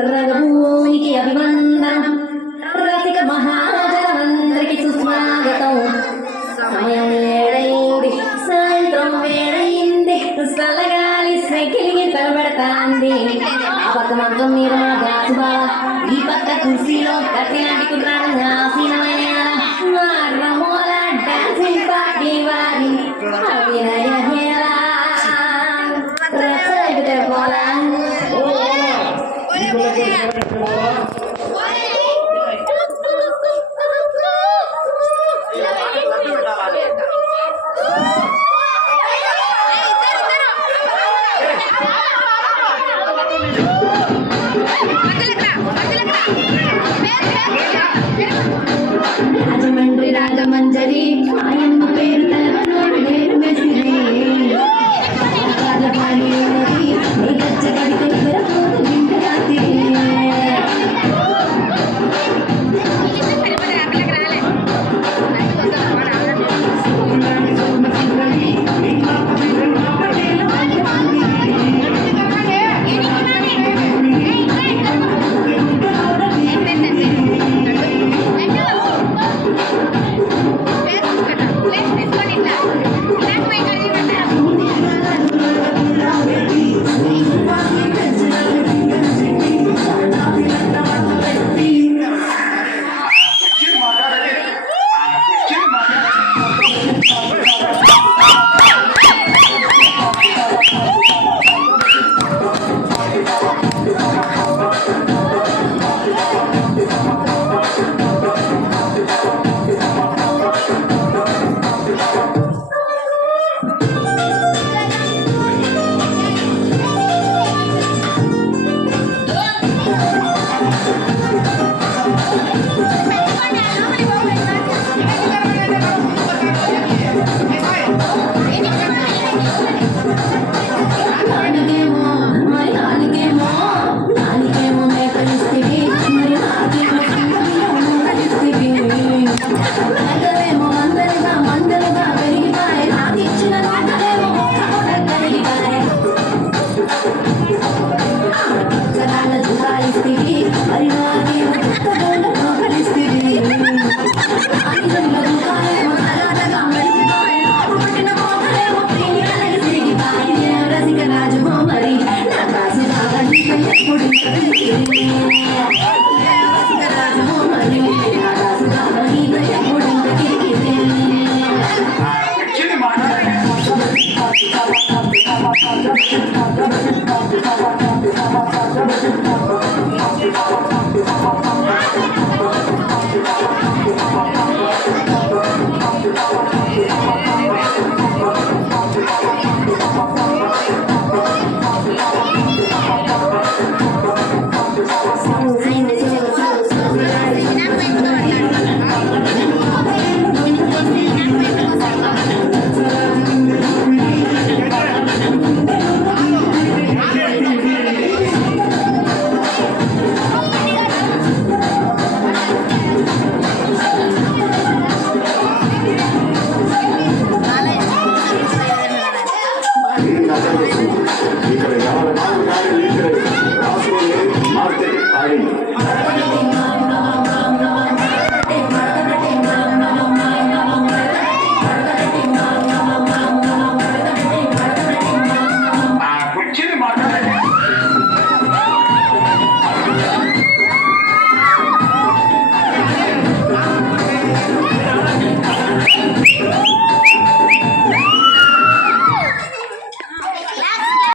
రఘుభూమికి అభివందనం రసిక మహారాజమందరికి సుస్వాగతం. సమయం వేడైంది, సాయంత్రం వేడైంది, చల్లగాలి సైకిలికి తలబడతాంది. ఆ పక్క మంచం మీద మా గాసు బావ, ఈ పక్క కుర్చీలో కట్టినాటి కుర్రాడు ఆసీనమైన రమోల డాన్సింగ్ పార్టీ వారి అభినయ హేళా పోలా. రాజమండ్రి రాజమంజరి ఆయమ్మ పేరు తలవనోడు వేరు మెసిరి ఇక్కడ 54 గాడి లీటర్ రాసుకొని మార్కెట్ ఆడింది.